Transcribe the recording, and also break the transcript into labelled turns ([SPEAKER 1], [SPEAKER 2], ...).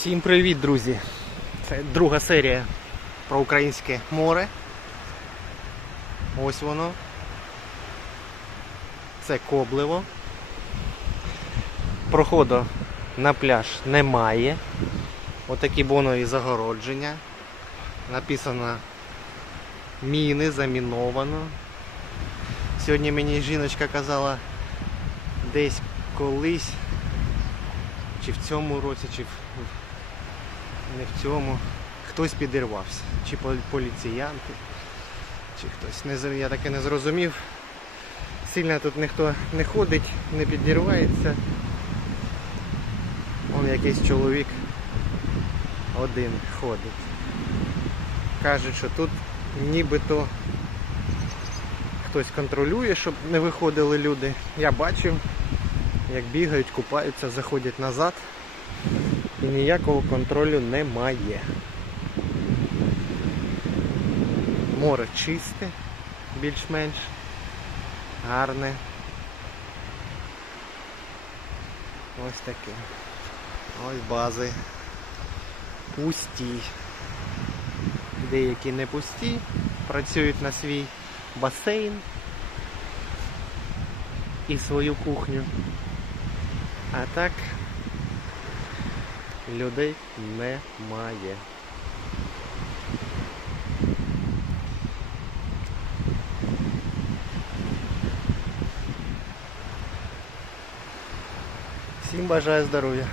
[SPEAKER 1] Всім привіт, друзі! Це друга серія про українське море. Ось воно. Це Коблево. Проходу на пляж немає. Отакі бонові загородження. Написано міни, заміновано. Сьогодні мені жіночка казала десь колись, чи в цьому році, чи в не в цьому. Хтось підірвався. Чи поліціянти, чи хтось. Я таки не зрозумів. Сильно тут ніхто не ходить, не підірвається. Вон якийсь чоловік один ходить. Кажуть, що тут нібито хтось контролює, щоб не виходили люди. Я бачив, як бігають, купаються, заходять назад і ніякого контролю немає. Море чисте, більш-менш гарне. Ось таке. Ось бази. Пусті. Деякі не пусті, працюють на свій басейн і свою кухню. А так людей немає. Всім бажаю здоров'я.